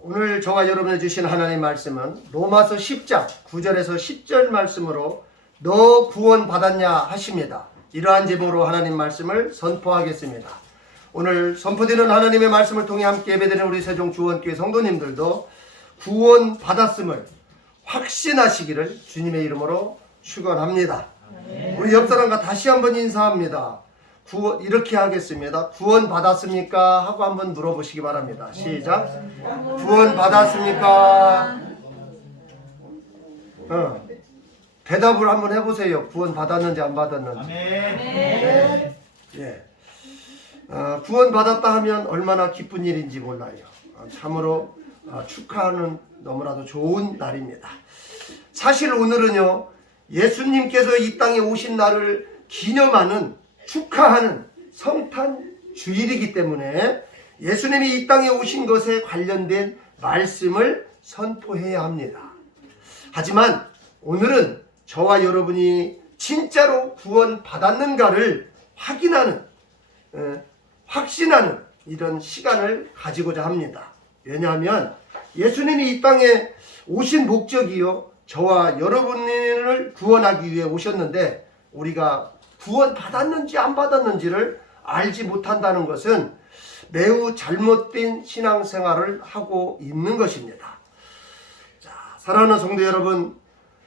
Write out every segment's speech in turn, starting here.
오늘 저와 여러분이 주신 하나님 말씀은 로마서 10장 9절에서 10절 말씀으로 너 구원 받았냐 하십니다. 이러한 제목으로 하나님 말씀을 선포하겠습니다. 오늘 선포되는 하나님의 말씀을 통해 함께 예배드리는 우리 세종 주원교회 성도님들도 구원 받았음을 확신하시기를 주님의 이름으로 축원합니다. 우리 옆 사람과 다시 한번 인사합니다. 이렇게 하겠습니다. 구원 받았습니까? 하고 한번 물어보시기 바랍니다. 시작. 구원 받았습니까? 대답을 한번 해보세요. 구원 받았는지 안 받았는지. 예. 구원 받았다 하면 얼마나 기쁜 일인지 몰라요. 참으로 축하하는 너무나도 좋은 날입니다. 사실 오늘은요, 예수님께서 이 땅에 오신 날을 기념하는 축하하는 성탄 주일이기 때문에 예수님이 이 땅에 오신 것에 관련된 말씀을 선포해야 합니다. 하지만 오늘은 저와 여러분이 진짜로 구원 받았는가를 확인하는, 확신하는 이런 시간을 가지고자 합니다. 왜냐하면 예수님이 이 땅에 오신 목적이요, 저와 여러분을 구원하기 위해 오셨는데 우리가 구원 받았는지 안 받았는지를 알지 못한다는 것은 매우 잘못된 신앙생활을 하고 있는 것입니다. 자, 사랑하는 성도 여러분,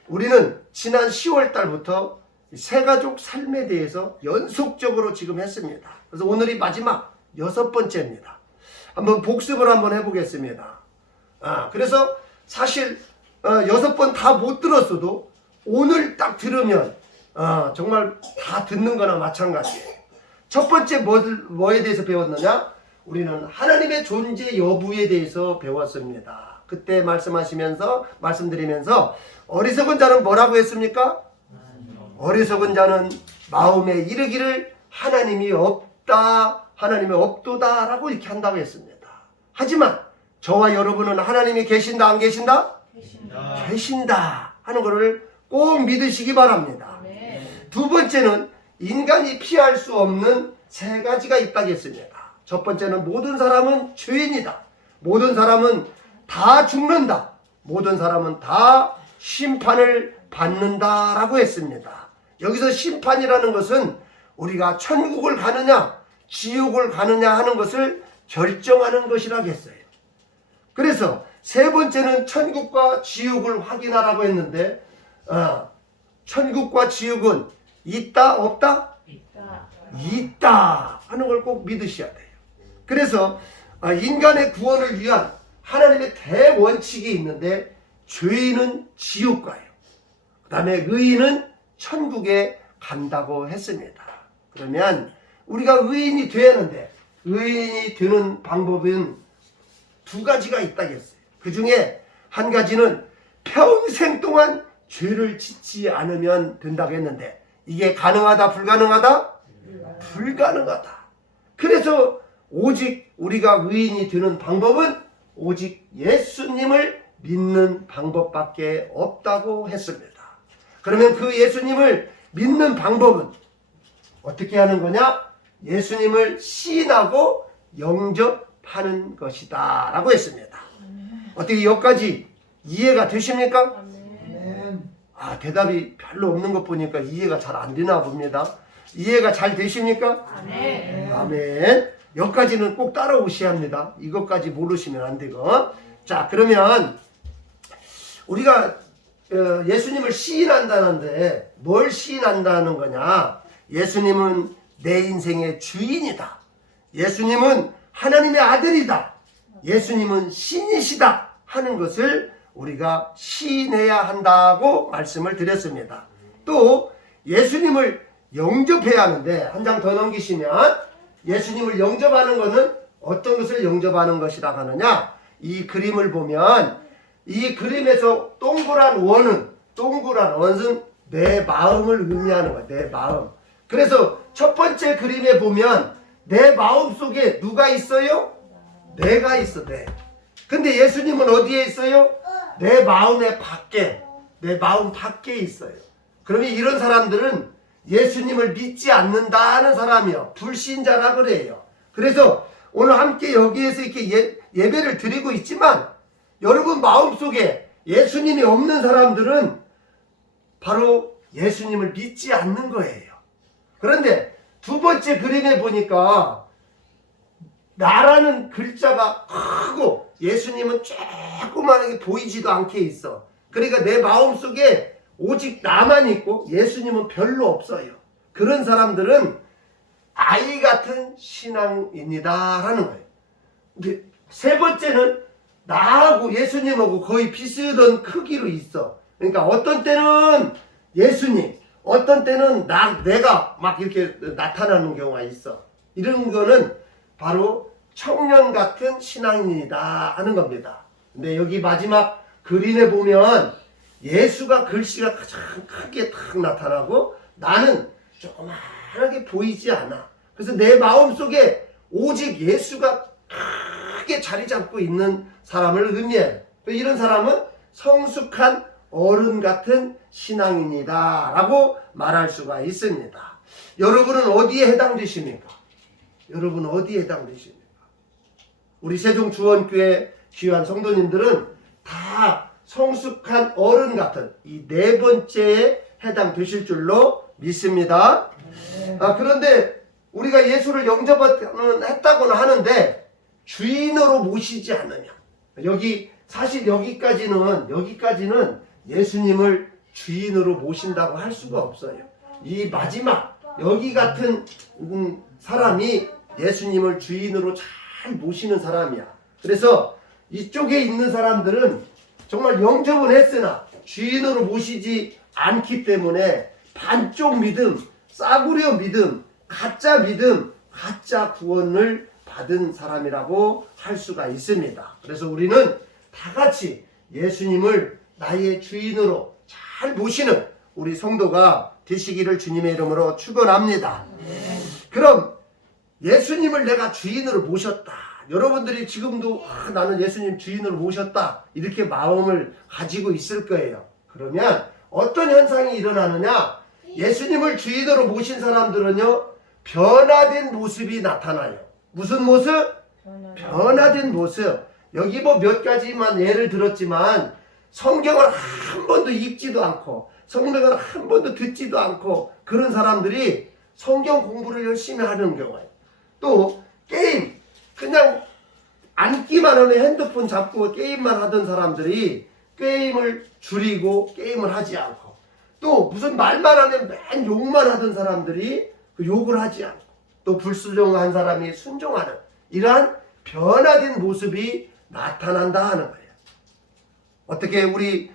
우리는 지난 10월 달부터 새가족 삶에 대해서 연속적으로 지금 했습니다. 그래서 오늘이 마지막 6번째입니다. 한번 복습을 한번 해보겠습니다. 그래서 사실 6번 다 못 들었어도 오늘 딱 들으면 정말 다 듣는 거나 마찬가지예요. 첫 번째 뭐에 대해서 배웠느냐? 우리는 하나님의 존재 여부에 대해서 배웠습니다. 그때 말씀드리면서 어리석은 자는 뭐라고 했습니까? 어리석은 자는 마음에 이르기를 하나님이 없다, 하나님이 없도다 라고 이렇게 한다고 했습니다. 하지만 저와 여러분은 하나님이 계신다 안 계신다? 계신다 하는 것을 꼭 믿으시기 바랍니다. 두 번째는 인간이 피할 수 없는 세 가지가 있다고 했습니다. 첫 번째는 모든 사람은 죄인이다. 모든 사람은 다 죽는다. 모든 사람은 다 심판을 받는다라고 했습니다. 여기서 심판이라는 것은 우리가 천국을 가느냐 지옥을 가느냐 하는 것을 결정하는 것이라고 했어요. 그래서 세 번째는 천국과 지옥을 확인하라고 했는데 천국과 지옥은 있다 없다? 있다 하는 걸 꼭 믿으셔야 돼요. 그래서 인간의 구원을 위한 하나님의 대원칙이 있는데 죄인은 지옥 가요. 그 다음에 의인은 천국에 간다고 했습니다. 그러면 우리가 의인이 되는데 의인이 되는 방법은 두 가지가 있다고 했어요. 그 중에 한 가지는 평생 동안 죄를 짓지 않으면 된다고 했는데 이게 가능하다 불가능하다? 불가능하다. 그래서 오직 우리가 의인이 되는 방법은 오직 예수님을 믿는 방법밖에 없다고 했습니다. 그러면 그 예수님을 믿는 방법은 어떻게 하는 거냐? 예수님을 시인하고 영접하는 것이다 라고 했습니다. 어떻게 여기까지 이해가 되십니까? 대답이 별로 없는 것 보니까 이해가 잘 안 되나 봅니다. 이해가 잘 되십니까? 아멘. 여기까지는 꼭 따라오셔야 합니다. 이것까지 모르시면 안 되고. 자, 그러면 우리가 예수님을 시인한다는데 뭘 시인한다는 거냐? 예수님은 내 인생의 주인이다. 예수님은 하나님의 아들이다. 예수님은 신이시다 하는 것을 우리가 시인해야 한다고 말씀을 드렸습니다. 또 예수님을 영접해야 하는데 한 장 더 넘기시면 예수님을 영접하는 것은 어떤 것을 영접하는 것이라고 하느냐? 이 그림을 보면 이 그림에서 동그란 원은 내 마음을 의미하는 거야. 내 마음. 그래서 첫 번째 그림에 보면 내 마음 속에 누가 있어요? 내가 있어. 내. 근데 예수님은 어디에 있어요? 내 마음의 밖에, 내 마음 밖에 있어요. 그러면 이런 사람들은 예수님을 믿지 않는다는 사람이요, 불신자라 그래요. 그래서 오늘 함께 여기에서 이렇게 예배를 드리고 있지만 여러분 마음속에 예수님이 없는 사람들은 바로 예수님을 믿지 않는 거예요. 그런데 두 번째 그림에 보니까 나라는 글자가 크고 예수님은 조그만하게 보이지도 않게 있어. 그러니까 내 마음속에 오직 나만 있고 예수님은 별로 없어요. 그런 사람들은 아이 같은 신앙입니다 라는 거예요. 근데 세 번째는 나하고 예수님하고 거의 비슷한 크기로 있어. 그러니까 어떤 때는 예수님, 어떤 때는 내가 막 이렇게 나타나는 경우가 있어. 이런 거는 바로 청년 같은 신앙인이다 하는 겁니다. 근데 여기 마지막 그림에 보면 예수가 글씨가 가장 크게 탁 나타나고 나는 조그맣게 보이지 않아. 그래서 내 마음속에 오직 예수가 크게 자리 잡고 있는 사람을 의미해요. 이런 사람은 성숙한 어른 같은 신앙인이다 라고 말할 수가 있습니다. 여러분은 어디에 해당되십니까? 여러분은 어디에 해당되십니까? 우리 세종주원교회 귀한 성도님들은 다 성숙한 어른 같은 이 네 번째에 해당되실 줄로 믿습니다. 그런데 우리가 예수를 영접했다고는 하는데 주인으로 모시지 않으면 사실 여기까지는 예수님을 주인으로 모신다고 할 수가 없어요. 이 마지막 여기 같은 사람이 예수님을 주인으로 잘 모시는 사람이야. 그래서 이쪽에 있는 사람들은 정말 영접은 했으나 주인으로 모시지 않기 때문에 반쪽 믿음, 싸구려 믿음, 가짜 믿음, 가짜 구원을 받은 사람이라고 할 수가 있습니다. 그래서 우리는 다 같이 예수님을 나의 주인으로 잘 모시는 우리 성도가 되시기를 주님의 이름으로 축원합니다. 그럼 예수님을 내가 주인으로 모셨다. 여러분들이 지금도 나는 예수님 주인으로 모셨다 이렇게 마음을 가지고 있을 거예요. 그러면 어떤 현상이 일어나느냐? 예수님을 주인으로 모신 사람들은요 변화된 모습이 나타나요. 무슨 모습? 변화된 모습. 여기 뭐 몇 가지만 예를 들었지만 성경을 한 번도 읽지도 않고 성경을 한 번도 듣지도 않고 그런 사람들이 성경 공부를 열심히 하는 경우예요. 또 게임 그냥 앉기만 하면 핸드폰 잡고 게임만 하던 사람들이 게임을 줄이고 게임을 하지 않고 또 무슨 말만 하면 맨 욕만 하던 사람들이 그 욕을 하지 않고 또 불순종한 사람이 순종하는 이러한 변화된 모습이 나타난다 하는 거예요. 어떻게 우리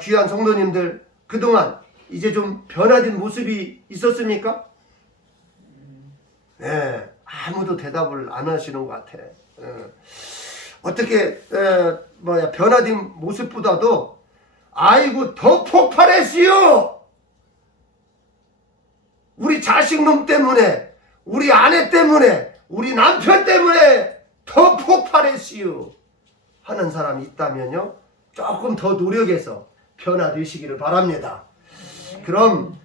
귀한 성도님들 그동안 이제 좀 변화된 모습이 있었습니까? 네, 아무도 대답을 안 하시는 것 같아. 어떻게 변화된 모습보다도 아이고 더 폭발했어요. 우리 자식놈 때문에 우리 아내 때문에 우리 남편 때문에 더 폭발했어요 하는 사람이 있다면요 조금 더 노력해서 변화되시기를 바랍니다. 그럼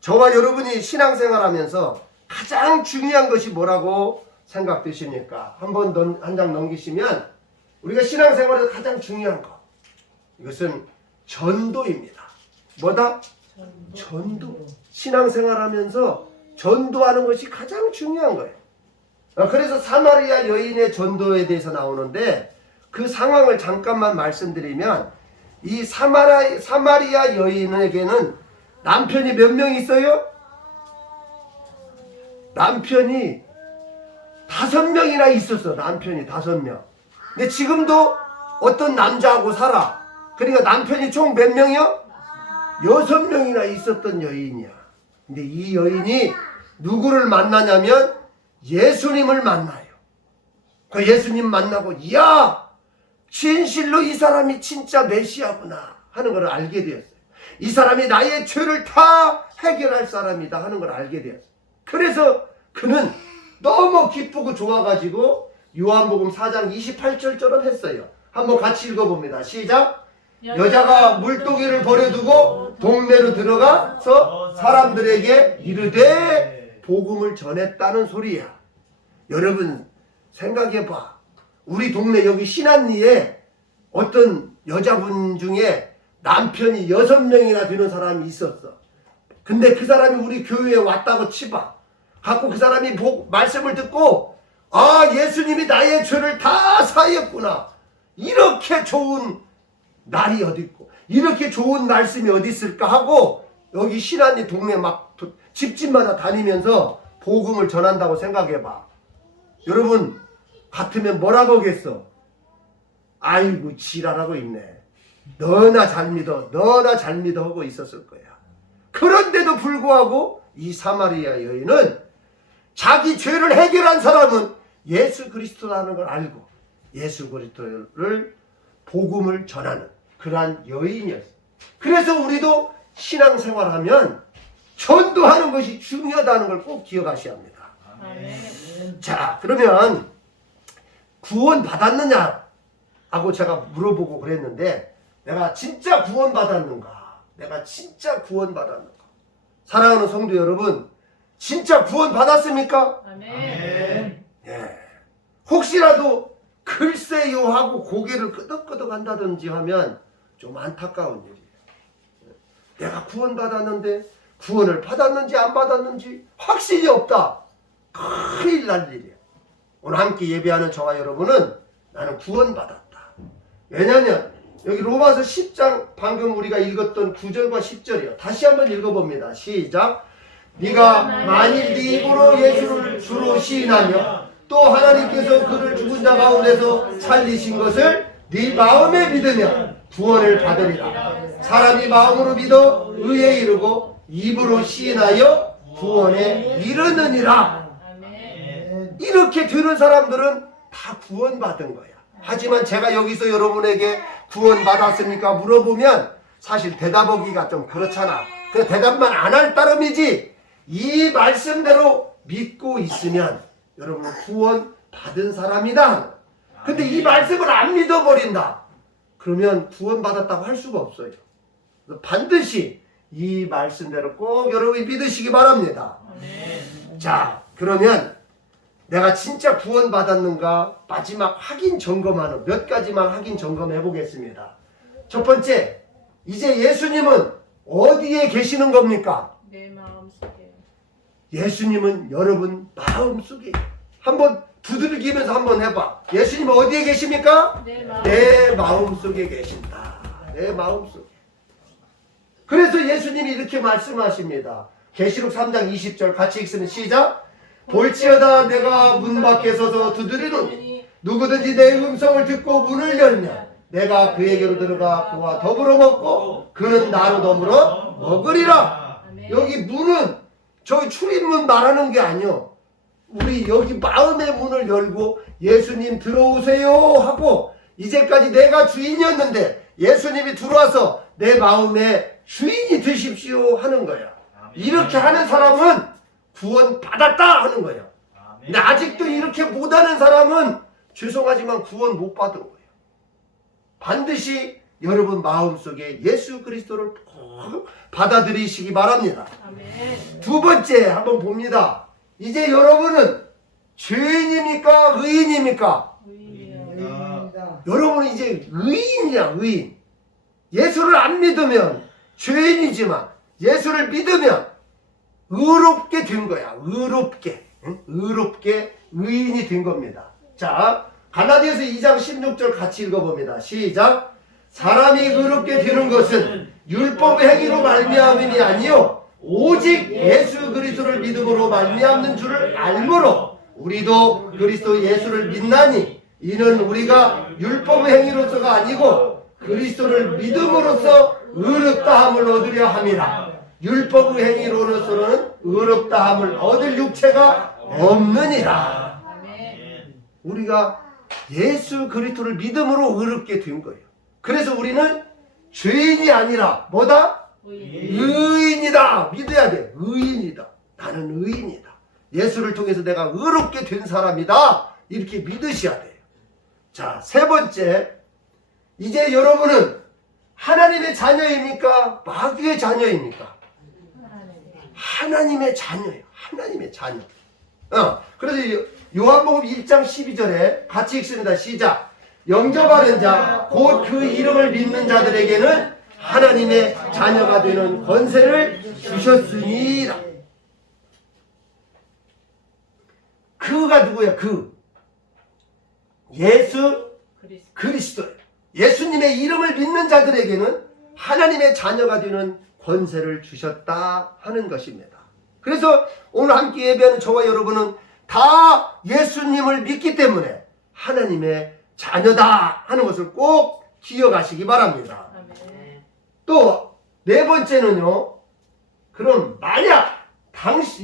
저와 여러분이 신앙생활하면서 가장 중요한 것이 뭐라고 생각되십니까? 한 장 넘기시면 우리가 신앙생활에서 가장 중요한 것 이것은 전도입니다. 뭐다? 전도. 신앙생활하면서 전도하는 것이 가장 중요한 거예요. 그래서 사마리아 여인의 전도에 대해서 나오는데 그 상황을 잠깐만 말씀드리면 이 사마리아 여인에게는 남편이 몇 명 있어요? 남편이 5명이나 있었어. 남편이 5명. 근데 지금도 어떤 남자하고 살아. 그러니까 남편이 총 몇 명이요? 6명이나 있었던 여인이야. 근데 이 여인이 누구를 만나냐면 예수님을 만나요. 그 예수님 만나고 이야 진실로 이 사람이 진짜 메시아구나 하는 걸 알게 되었어요. 이 사람이 나의 죄를 다 해결할 사람이다 하는 걸 알게 되었어요. 그래서 그는 너무 기쁘고 좋아가지고 요한복음 4장 28절처럼 했어요. 한번 같이 읽어봅니다. 시작. 여자가 물동이를 버려두고 동네로 들어가서 사람들에게 이르되 복음을 전했다는 소리야. 여러분 생각해봐. 우리 동네 여기 신안리에 어떤 여자분 중에 남편이 6명이나 되는 사람이 있었어. 근데 그 사람이 우리 교회에 왔다고 치봐. 갖고 그 사람이 말씀을 듣고 아, 예수님이 나의 죄를 다 사했구나. 이렇게 좋은 날이 어디 있고 이렇게 좋은 말씀이 어디 있을까 하고 여기 신안리 동네 막 집집마다 다니면서 복음을 전한다고 생각해봐. 여러분 같으면 뭐라고 하겠어? 아이고 지랄하고 있네. 너나 잘 믿어 너나 잘 믿어 하고 있었을 거야. 그런데도 불구하고 이 사마리아 여인은 자기 죄를 해결한 사람은 예수 그리스도라는 걸 알고 예수 그리스도를 복음을 전하는 그러한 여인이었어. 그래서 우리도 신앙생활하면 전도하는 것이 중요하다는 걸 꼭 기억하셔야 합니다. 아멘. 자, 그러면 구원 받았느냐 하고 제가 물어보고 그랬는데 내가 진짜 구원 받았는가? 내가 진짜 구원 받았는가? 사랑하는 성도 여러분, 진짜 구원 받았습니까? 아멘. 예. 혹시라도 글쎄요 하고 고개를 끄덕끄덕 한다든지 하면 좀 안타까운 일이에요. 내가 구원 받았는데 구원을 받았는지 안 받았는지 확신이 없다. 큰일 날 일이에요. 오늘 함께 예배하는 저와 여러분은 나는 구원 받았다. 왜냐하면 여기 로마서 10장 방금 우리가 읽었던 9절과 10절이요. 다시 한번 읽어봅니다. 시작. 네가 만일 네 입으로 예수를 주로 시인하며 또 하나님께서 그를 죽은 자 가운데서 살리신 것을 네 마음에 믿으면 구원을 받으리라. 사람이 마음으로 믿어 의에 이르고 입으로 시인하여 구원에 이르느니라. 이렇게 들은 사람들은 다 구원받은 거야. 하지만 제가 여기서 여러분에게 구원받았습니까? 물어보면 사실 대답하기가 좀 그렇잖아. 그 대답만 안 할 따름이지 이 말씀대로 믿고 있으면 여러분은 구원받은 사람이다. 근데 이 말씀을 안 믿어버린다. 그러면 구원받았다고 할 수가 없어요. 반드시 이 말씀대로 꼭 여러분이 믿으시기 바랍니다. 자, 그러면 내가 진짜 구원받았는가 마지막 확인 점검하는 몇 가지만 확인 점검해 보겠습니다. 첫 번째, 이제 예수님은 어디에 계시는 겁니까? 내 마음속에. 예수님은 여러분 마음속에. 한번 두들기면서 한번 해봐. 예수님은 어디에 계십니까? 내 마음속에 계신다. 내 마음속에. 그래서 예수님이 이렇게 말씀하십니다. 계시록 3장 20절 같이 읽으면 시작. 볼지어다 내가 문 밖에 서서 두드리노니 누구든지 내 음성을 듣고 문을 열면 내가 그에게로 들어가 그와 더불어 먹고 그는 나로 더불어 먹으리라. 여기 문은 저기 출입문 말하는 게 아니요. 우리 여기 마음의 문을 열고 예수님 들어오세요 하고 이제까지 내가 주인이었는데 예수님이 들어와서 내 마음의 주인이 되십시오 하는 거야. 이렇게 하는 사람은 구원 받았다 하는 거예요. 근데 아직도 이렇게 못하는 사람은 죄송하지만 구원 못 받은 거예요. 반드시 여러분 마음속에 예수 그리스도를 꼭 받아들이시기 바랍니다. 아멘. 두 번째 한번 봅니다. 이제 여러분은 죄인입니까? 의인입니까? 의인입니다. 여러분은 이제 의인이야, 의인. 예수를 안 믿으면 죄인이지만 예수를 믿으면 의롭게 된 거야. 의롭게. 응? 의롭게 의인이 된 겁니다. 자, 갈라디아서 2장 16절 같이 읽어봅니다. 시작. 사람이 의롭게 되는 것은 율법의 행위로 말미암음이 아니요 오직 예수 그리스도를 믿음으로 말미암는 줄을 알므로 우리도 그리스도 예수를 믿나니 이는 우리가 율법의 행위로서가 아니고 그리스도를 믿음으로써 의롭다함을 얻으려 함이라. 율법의 행위로서는 의롭다함을 얻을 육체가 없느니라. 우리가 예수 그리스도를 믿음으로 의롭게 된 거예요. 그래서 우리는 죄인이 아니라 뭐다? 의인이다. 믿어야 돼. 의인이다. 나는 의인이다. 예수를 통해서 내가 의롭게 된 사람이다. 이렇게 믿으셔야 돼요. 자, 세 번째, 이제 여러분은 하나님의 자녀입니까? 마귀의 자녀입니까? 하나님의 자녀예요. 하나님의 자녀. 그래서 요한복음 1장 12절에 같이 읽습니다. 시작. 영접하는 자, 곧 그 이름을 믿는 자들에게는 하나님의 자녀가 되는 권세를 주셨으니라. 그가 누구야? 그 예수 그리스도. 예수님의 이름을 믿는 자들에게는 하나님의 자녀가 되는 권세를 주셨다 하는 것입니다. 그래서 오늘 함께 예배하는 저와 여러분은 다 예수님을 믿기 때문에 하나님의 자녀다 하는 것을 꼭 기억하시기 바랍니다. 또 네 번째는요. 그럼 만약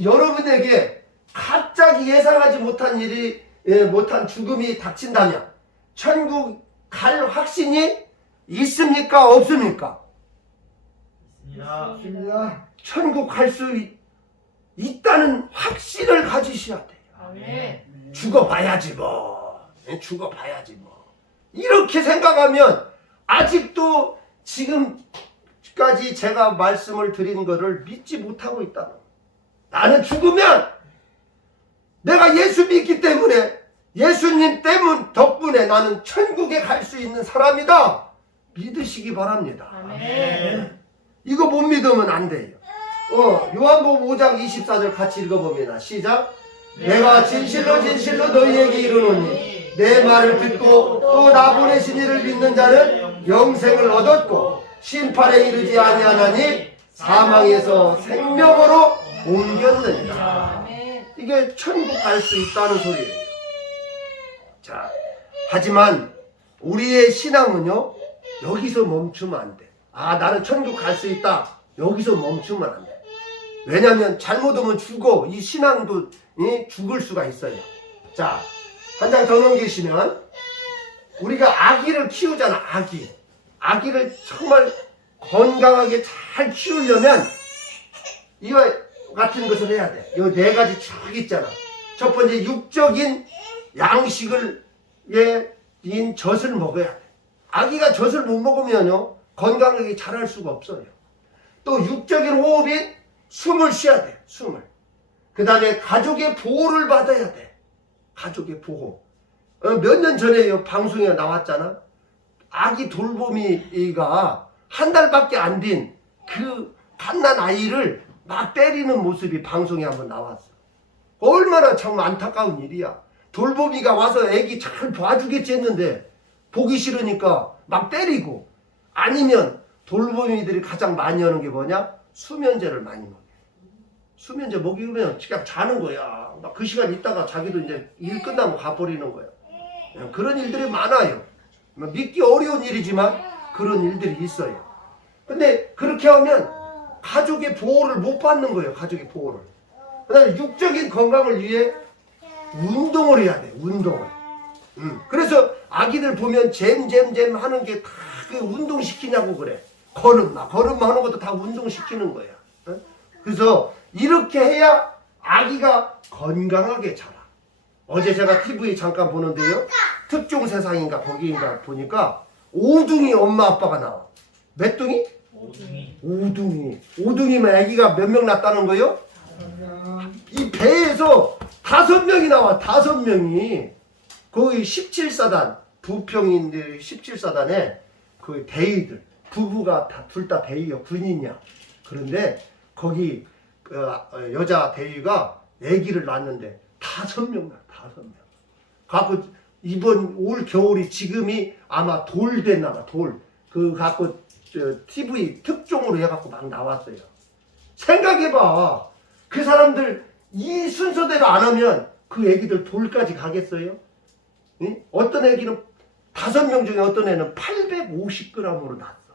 여러분에게 갑자기 예상하지 못한 못한 죽음이 닥친다면 천국 갈 확신이 있습니까? 없습니까? 있습니다. 천국 갈 수 있다는 확신을 가지셔야 돼요. 아멘. 죽어봐야지 뭐. 죽어봐야지 뭐. 이렇게 생각하면 아직도 지금까지 제가 말씀을 드린 것을 믿지 못하고 있다는 거예요. 나는 죽으면 내가 예수 믿기 때문에 예수님 덕분에 나는 천국에 갈 수 있는 사람이다. 믿으시기 바랍니다. 아멘. 이거 못 믿으면 안 돼요. 요한복음 5장 24절 같이 읽어봅니다. 시작. 내가 진실로 진실로 너희에게 이르노니 내 말을 듣고 또 나 보내신 이를 믿는 자는 영생을 얻었고 심판에 이르지 아니하나니 사망에서 생명으로 옮겼느니라. 아멘. 이게 천국 갈 수 있다는 소리예요. 자, 하지만 우리의 신앙은요 여기서 멈추면 안 돼. 아, 나는 천국 갈 수 있다. 여기서 멈추면 안 돼. 왜냐하면 잘못하면 죽어. 이 신앙도 죽을 수가 있어요. 자, 한 장 더 넘기시면 우리가 아기를 키우잖아. 아기를 정말 건강하게 잘 키우려면 이와 같은 것을 해야 돼. 이 네 가지 쭉 있잖아. 첫 번째 육적인 양식을 인 젖을 먹어야 돼. 아기가 젖을 못 먹으면요 건강하게 자랄 수가 없어요. 또 육적인 호흡인 숨을 쉬어야 돼. 숨을. 그 다음에 가족의 보호를 받아야 돼. 가족의 보호. 몇 년 전에 방송에 나왔잖아. 아기 돌보미가 한 달밖에 안 된 그 갓난 아이를 막 때리는 모습이 방송에 한번 나왔어. 얼마나 참 안타까운 일이야. 돌보미가 와서 애기 잘 봐주겠지 했는데 보기 싫으니까 막 때리고, 아니면 돌보미들이 가장 많이 하는 게 뭐냐? 수면제를 많이 먹여. 수면제 먹이면 그냥 자는 거야. 막 그 시간 있다가 자기도 이제 일 끝나면 가버리는 거야. 그런 일들이 많아요. 믿기 어려운 일이지만 그런 일들이 있어요. 근데 그렇게 하면 가족의 보호를 못 받는 거예요. 가족의 보호를. 그 다음에 육적인 건강을 위해 운동을 해야 돼. 운동을. 그래서 아기들 보면 잼 하는 게 다 그 운동시키냐고 그래. 걸음마 하는 것도 다 운동시키는 거야. 그래서 이렇게 해야 아기가 건강하게 자라. 어제 제가 TV 잠깐 보는데요. 특종 세상인가 거기인가 보니까 오둥이 엄마 아빠가 나와. 몇 둥이? 오둥이면 아기가 몇 명 낳았다는 거예요? 이 배에서 5명이 나와. 5명이. 거의 17사단 부평인들 17사단에 그 대위들 부부가 둘 다 대위야. 군인이야. 그런데 거기 여자 대위가 아기를 낳았는데 5명. 갖고 이번 올 겨울이 지금이 아마 돌 됐나 봐. 돌. 그 갖고 TV 특종으로 해갖고 막 나왔어요. 생각해봐. 그 사람들 이 순서대로 안 하면 그 애기들 돌까지 가겠어요? 응? 어떤 애기는 5명 중에 어떤 애는 850g으로 낳았어.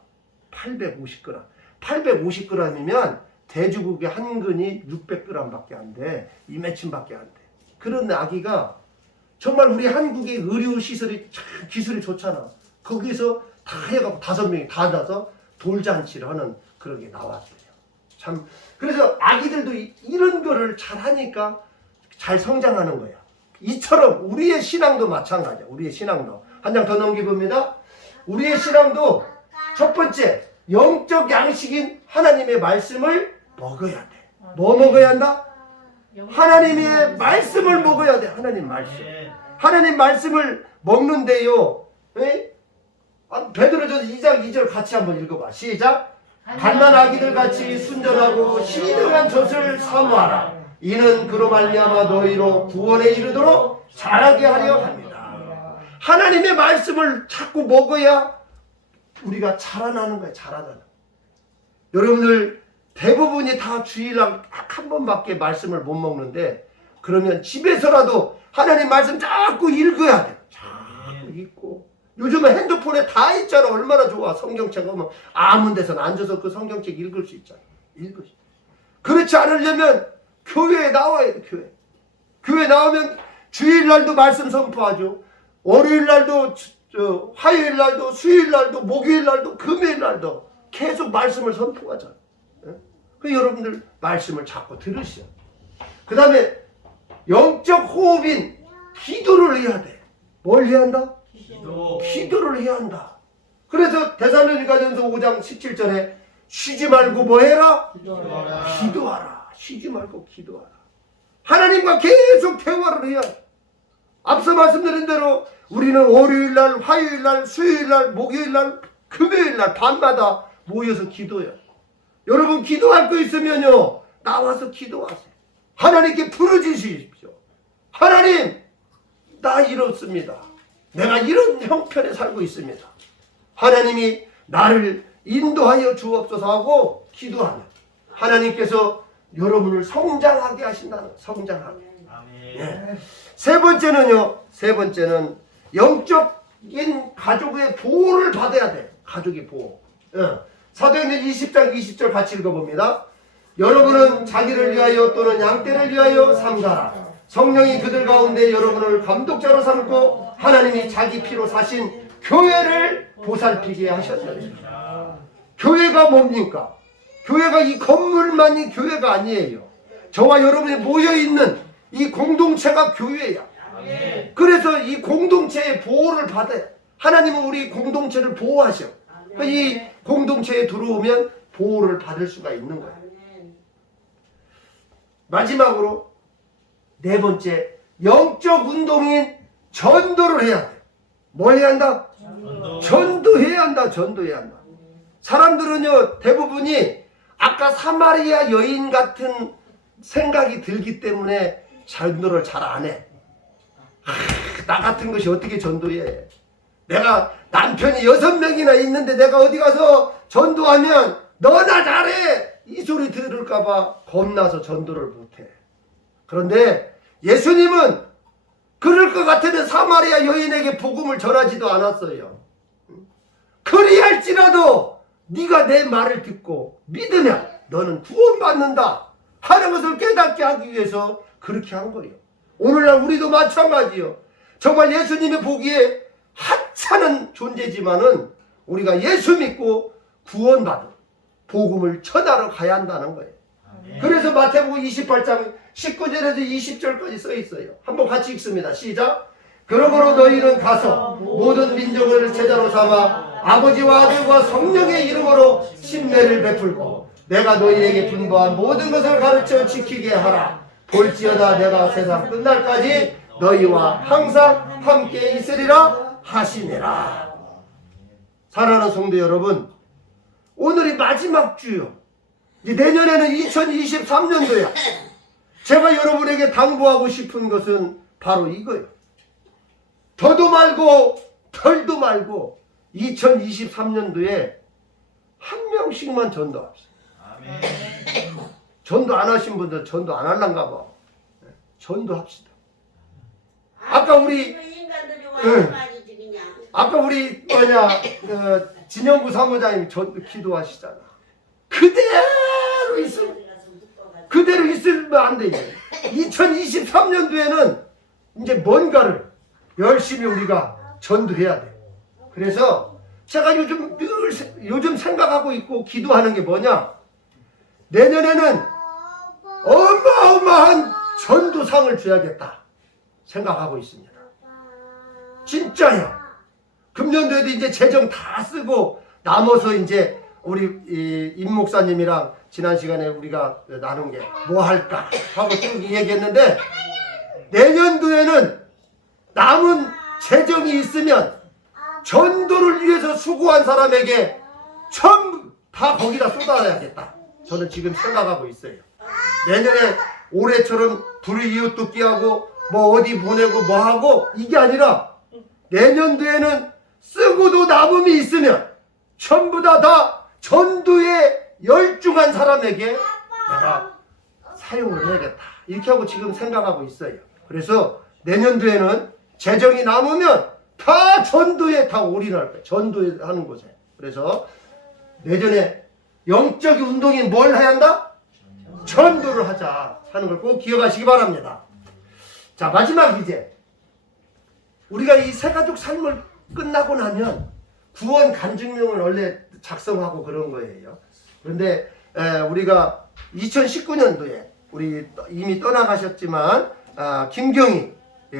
850g. 850g이면 돼지고기 한 근이 600g밖에 안 돼. 이매침밖에 안 돼. 그런 아기가 정말 우리 한국의 의료시설이 참 기술이 좋잖아. 거기서 다 해갖고 5명이 다 나서 돌잔치를 하는 그런 게 나왔어요. 참. 그래서 아기들도 이런 거를 잘 하니까 잘 성장하는 거야. 이처럼 우리의 신앙도 마찬가지야. 우리의 신앙도. 한 장 더 넘겨봅니다. 우리의 신앙도 첫 번째, 영적 양식인 하나님의 말씀을 먹어야 돼. 뭐 먹어야 한다? 하나님의 말씀을 먹어야 돼. 하나님 말씀. 하나님 말씀을 먹는데요. 에? 베드로전서 2장 2절 같이 한번 읽어봐. 시작. 갓난 아기들 같이 순전하고 신령한 젖을 사모하라. 이는 그로 말미암아 너희로 구원에 이르도록 자라게 하려 합니다. 하나님의 말씀을 자꾸 먹어야 우리가 자라나는 거예요. 자라나는. 여러분들 대부분이 다 주일날 한 번밖에 말씀을 못 먹는데, 그러면 집에서라도 하나님 말씀 자꾸 읽어야 돼요. 자꾸 읽고. 요즘은 핸드폰에 다 있잖아. 얼마나 좋아. 성경책 오면 아무 데서나 앉아서 그 성경책 읽을 수 있잖아. 읽을 수. 그렇지 않으려면 교회에 나와야 돼. 교회 나오면 주일날도 말씀 선포하죠. 월요일날도, 화요일날도, 수요일날도, 목요일날도, 금요일날도 계속 말씀을 선포하잖아. 그 여러분들 말씀을 자꾸 들으셔. 그 다음에 영적 호흡인 기도를 해야 돼. 뭘 해야 한다? 기도를 해야 한다. 그래서 데살로니가전서 5장 17절에 쉬지 말고 뭐 해라? 기도하라. 쉬지 말고 기도하라. 하나님과 계속 대화를 해야 돼. 앞서 말씀드린 대로 우리는 월요일날, 화요일날, 수요일날, 목요일날, 금요일날 밤마다 모여서 기도해요. 여러분 기도할 거 있으면요, 나와서 기도하세요. 하나님께 부르짖으십시오. 하나님, 나 이렇습니다. 내가 이런 형편에 살고 있습니다. 하나님이 나를 인도하여 주옵소서 하고 기도하면 하나님께서 여러분을 성장하게 하신다는, 성장하게. 예. 세 번째는 영적인 가족의 보호를 받아야 돼. 가족의 보호. 예. 사도행전 20장 20절 같이 읽어봅니다. 여러분은 자기를 위하여 또는 양떼를 위하여 삼가라. 성령이 그들 가운데 여러분을 감독자로 삼고 하나님이 자기 피로 사신 교회를 보살피게 하셨느니라. 교회가 뭡니까? 교회가 이 건물만이 교회가 아니에요. 저와 여러분이 모여있는 이 공동체가 교회야. 그래서 이 공동체의 보호를 받아요. 하나님은 우리 공동체를 보호하셔. 이 공동체에 들어오면 보호를 받을 수가 있는 거예요. 마지막으로 네 번째, 영적 운동인 전도를 해야 돼. 뭘 해야 한다? 전도해야 한다. 전도해야 한다. 사람들은요, 대부분이 아까 사마리아 여인 같은 생각이 들기 때문에 전도를 잘 안 해. 나 같은 것이 어떻게 전도해? 내가 남편이 6명이나 있는데 내가 어디 가서 전도하면 너나 잘해! 이 소리 들을까봐 겁나서 전도를 못해. 그런데 예수님은 그럴 것 같으면 사마리아 여인에게 복음을 전하지도 않았어요. 그리할지라도 네가 내 말을 듣고 믿으면 너는 구원받는다 하는 것을 깨닫게 하기 위해서 그렇게 한 거예요. 오늘날 우리도 마찬가지요. 정말 예수님이 보기에 하찮은 존재지만은 우리가 예수 믿고 구원받은 복음을 전하러 가야 한다는 거예요. 그래서 마태복음 28장 19절에서 20절까지 써 있어요. 한번 같이 읽습니다. 시작. 그러므로 너희는 가서 모든 민족을 제자로 삼아 아버지와 아들과 성령의 이름으로 신뢰를 베풀고 내가 너희에게 분부한 모든 것을 가르쳐 지키게 하라. 볼지어다 내가 세상 끝날까지 너희와 항상 함께 있으리라 하시니라. 사랑하는 성도 여러분, 오늘이 마지막 주요. 이제 내년에는 2023년도야. 제가 여러분에게 당부하고 싶은 것은 바로 이거예요. 더도 말고 덜도 말고 2023년도에 한 명씩만 전도합시다. 전도 안 하신 분들 전도 안 할란가 봐. 전도합시다. 아까 우리 진영구 사무장님 전도 기도하시잖아. 그대로 있으면 안 돼. 2023년도에는 이제 뭔가를 열심히 우리가 전도해야 돼. 그래서 제가 요즘 생각하고 있고 기도하는 게 뭐냐? 내년에는 어마어마한 전도상을 줘야겠다 생각하고 있습니다. 진짜야. 금년도에도 이제 재정 다 쓰고 남아서 이제 우리 임 목사님이랑 지난 시간에 우리가 나눈 게 뭐 할까 하고 쭉 얘기했는데, 내년도에는 남은 재정이 있으면 전도를 위해서 수고한 사람에게 전부 다 거기다 쏟아야겠다. 저는 지금 생각하고 있어요. 내년에 올해처럼 불이웃 돕기하고 뭐 어디 보내고 뭐 하고 이게 아니라 내년도에는 쓰고도 남음이 있으면 전부 다 전도에 열중한 사람에게 내가 사용을 해야겠다. 이렇게 하고 지금 생각하고 있어요. 그래서 내년도에는 재정이 남으면 다 전도에 다 올인할 거예요. 전도에 하는 곳에. 그래서 내년에 영적인 운동이 뭘 해야 한다? 전도를 하자 하는 걸 꼭 기억하시기 바랍니다. 자, 마지막 이제 우리가 이 새가족 삶을 끝나고 나면 구원 간증명을 원래 작성하고 그런 거예요. 그런데 우리가 2019년도에 우리 이미 떠나가셨지만 김경희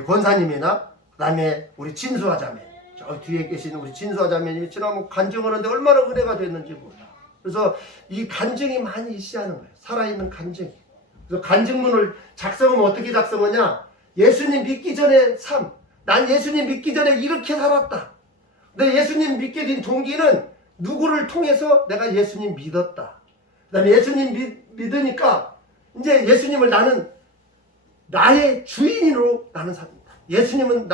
권사님이나 그다음에 우리 진수아자매 저 뒤에 계신 우리 진수아자매님이 지난번 간증을 하는데 얼마나 은혜가 됐는지 몰라. 그래서 이 간증이 많이 있어야 하는 거예요. 살아있는 간증이. 그래서 간증문을 작성하면 어떻게 작성하냐? 예수님 믿기 전에 삶. 난 예수님 믿기 전에 이렇게 살았다. 근데 예수님 믿게 된 동기는 누구를 통해서 내가 예수님 믿었다. 그 다음에 예수님 믿으니까 이제 예수님을 나는 나의 주인으로 나는 삽니다. 예수님은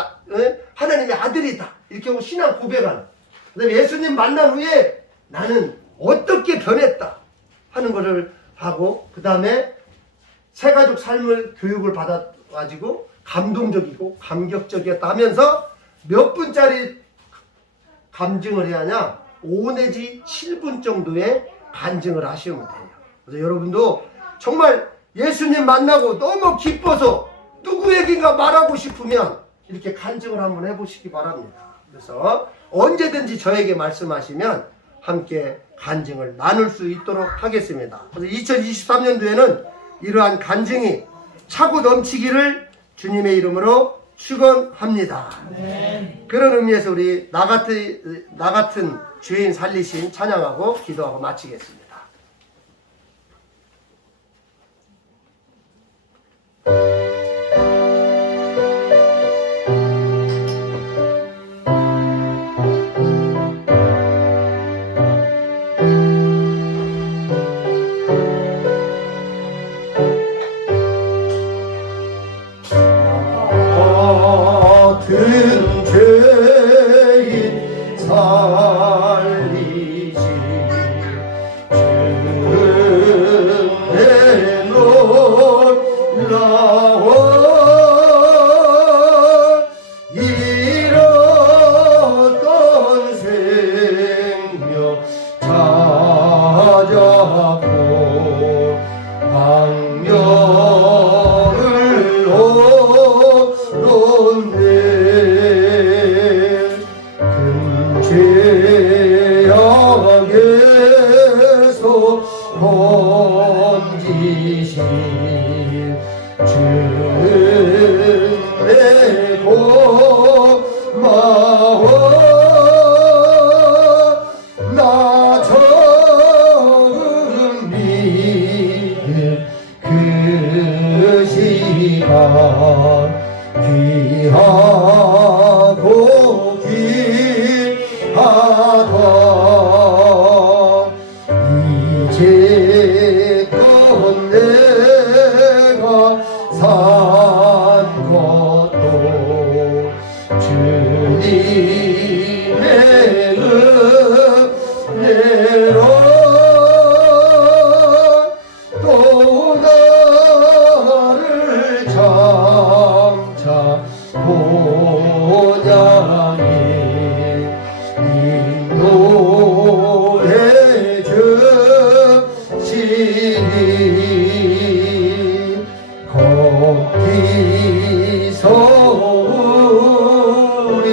하나님의 아들이다. 이렇게 하고 신앙 고백하는. 그 다음에 예수님 만난 후에 나는 어떻게 변했다 하는 것을 하고 그 다음에 새가족 삶을 교육을 받아가지고 감동적이고 감격적이었다 하면서 몇 분짜리 감증을 해야 하냐? 5 내지 7분 정도의 간증을 하시면 돼요. 그래서 여러분도 정말 예수님 만나고 너무 기뻐서 누구에게인가 말하고 싶으면 이렇게 간증을 한번 해보시기 바랍니다. 그래서 언제든지 저에게 말씀하시면 함께 간증을 나눌 수 있도록 하겠습니다. 그래서 2023년도에는 이러한 간증이 차고 넘치기를 주님의 이름으로 축원합니다. 그런 의미에서 우리 나 같은 죄인 살리신 찬양하고 기도하고 마치겠습니다. 같은 죄인 살리신 주의 놀라운 잃었던 생명 찾았고 방명을 얻었네. 죄악에서 건지신 주의 고마워. 나 처음 믿은 그 시간 귀하고 귀하다. 이제껏 내가 산 것도 주님의 은혜로 또 나를 장차 본향에 인도해 주시니 거기서 우리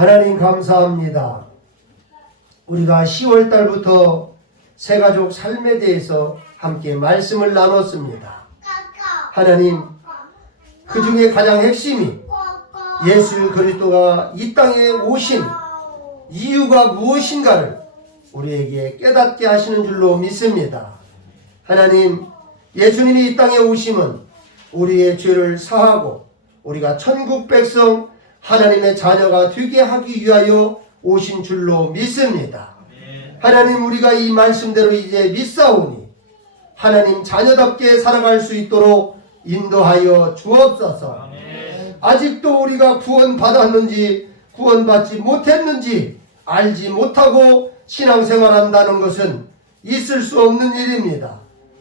하나님 감사합니다. 우리가 10월 달부터 새가족 삶에 대해서 함께 말씀을 나눴습니다. 하나님, 그 중에 가장 핵심이 예수 그리스도가 이 땅에 오신 이유가 무엇인가를 우리에게 깨닫게 하시는 줄로 믿습니다. 하나님, 예수님이 이 땅에 오심은 우리의 죄를 사하고 우리가 천국 백성 하나님의 자녀가 되게 하기 위하여 오신 줄로 믿습니다. 하나님, 우리가 이 말씀대로 이제 믿사오니 하나님 자녀답게 살아갈 수 있도록 인도하여 주옵소서. 아직도 우리가 구원받았는지 구원받지 못했는지 알지 못하고 신앙생활한다는 것은 있을 수 없는 일입니다.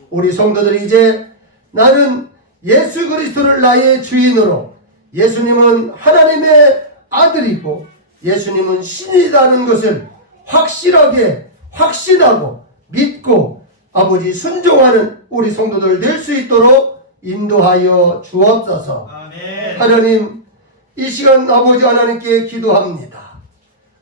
우리 성도들이 이제 나는 예수 그리스도를 나의 주인으로, 예수님은 하나님의 아들이고 예수님은 신이라는 것을 확실하게 확신하고 믿고 아버지 순종하는 우리 성도들 될 수 있도록 인도하여 주옵소서. 아멘. 하나님, 이 시간 아버지 하나님께 기도합니다.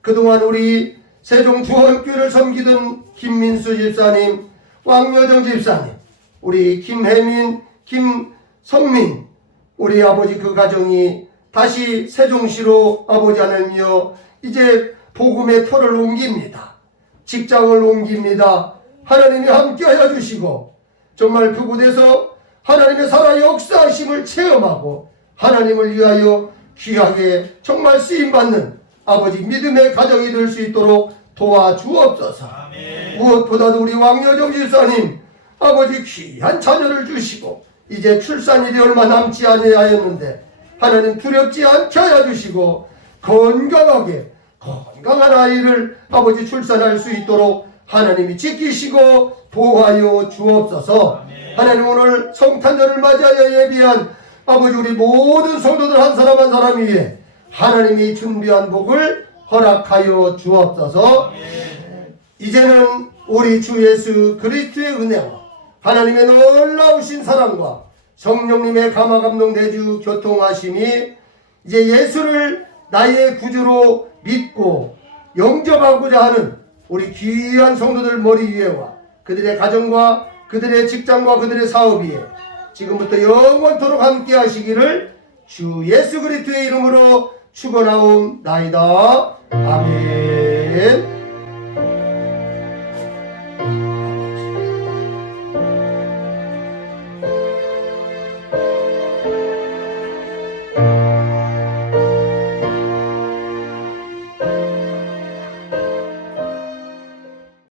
그동안 우리 세종 주원교회를 섬기던 김민수 집사님, 왕여정 집사님, 우리 김혜민, 김성민, 우리 아버지 그 가정이 다시 세종시로 아버지 하나님이여 이제 복음의 터를 옮깁니다. 직장을 옮깁니다. 하나님이 함께하여 주시고 정말 그곳에서 하나님의 살아 역사하심을 체험하고 하나님을 위하여 귀하게 정말 쓰임받는 아버지 믿음의 가정이 될 수 있도록 도와주옵소서. 아멘. 무엇보다도 우리 왕여정 집사님 아버지 귀한 자녀를 주시고 이제 출산일이 얼마 남지 아니하였는데 하나님 두렵지 않게 하여 주시고 건강한 아이를 아버지 출산할 수 있도록 하나님이 지키시고 보호하여 주옵소서. 하나님, 오늘 성탄절을 맞이하여 예비한 아버지 우리 모든 성도들 한 사람 한 사람 위에 하나님이 준비한 복을 허락하여 주옵소서. 이제는 우리 주 예수 그리스도의 은혜와 하나님의 놀라우신 사랑과 성령님의 감화감동 내주 교통하심이 이제 예수를 나의 구주로 믿고 영접하고자 하는 우리 귀한 성도들 머리 위에와 그들의 가정과 그들의 직장과 그들의 사업 위에 지금부터 영원토록 함께 하시기를 주 예수 그리스도의 이름으로 축원하옵나이다. 아멘.